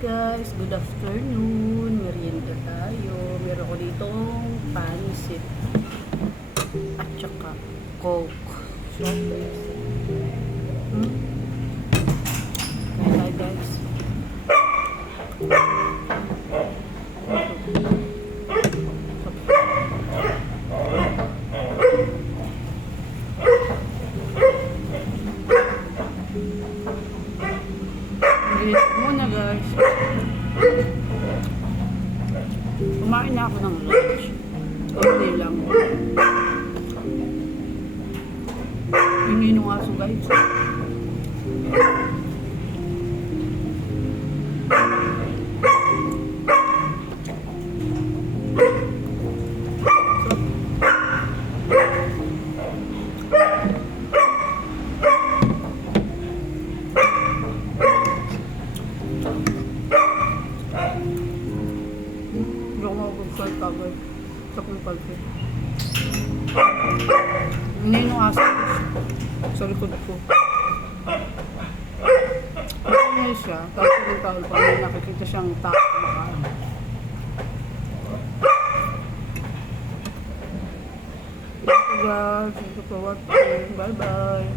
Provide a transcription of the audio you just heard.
guys, good afternoon. Merienda tayo. Meron ko ditong pansit at saka coke. Soft drinks. Kaya guys. Muna guys, kumain na ako ng lunch. Okay lang. Hindi nung aso guys. Hindi ako makapag-salt cover sa kulpalpe. Hindi nung aso sa likod ko. Ano siya, tapos yung tawal pa, may nakikita siyang tao makain. Thank you guys, thank you for watching, bye bye.